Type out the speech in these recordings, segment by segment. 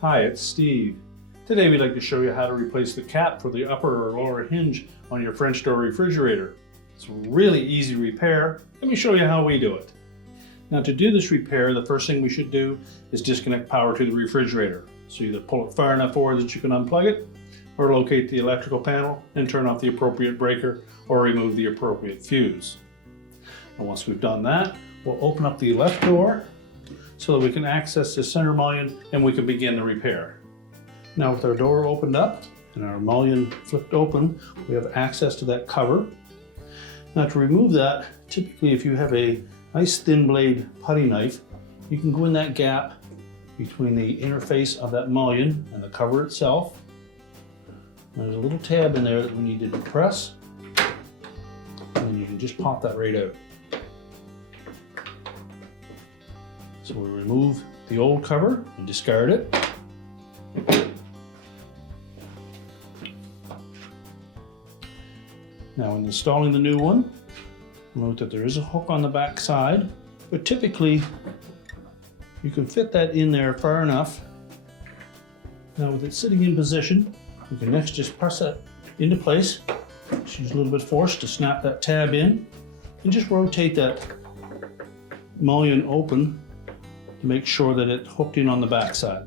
Hi, it's Steve. Today we'd like to show you how to replace the cap for the upper or lower hinge on your French door refrigerator. It's a really easy repair. Let me show you how we do it. Now, to do this repair, the first thing we should do is disconnect power to the refrigerator. So either pull it far enough forward that you can unplug it, or locate the electrical panel and turn off the appropriate breaker or remove the appropriate fuse. And once we've done that, we'll open up the left door so that we can access the center mullion and we can begin the repair. Now, with our door opened up and our mullion flipped open, we have access to that cover. Now, to remove that, typically if you have a nice thin blade putty knife, you can go in that gap between the interface of that mullion and the cover itself. There's a little tab in there that we need to depress, and then you can just pop that right out. So we remove the old cover and discard it. Now, in installing the new one, note that there is a hook on the back side, but typically you can fit that in there far enough. Now, with it sitting in position, you can next just press that into place. Just use a little bit of force to snap that tab in, and just rotate that mullion open to make sure that it's hooked in on the back side.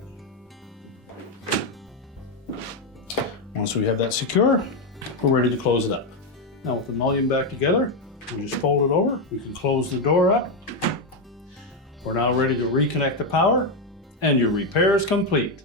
Once we have that secure, we're ready to close it up. Now, with the mullion back together, we just fold it over. We can close the door up. We're now ready to reconnect the power, and your repair is complete.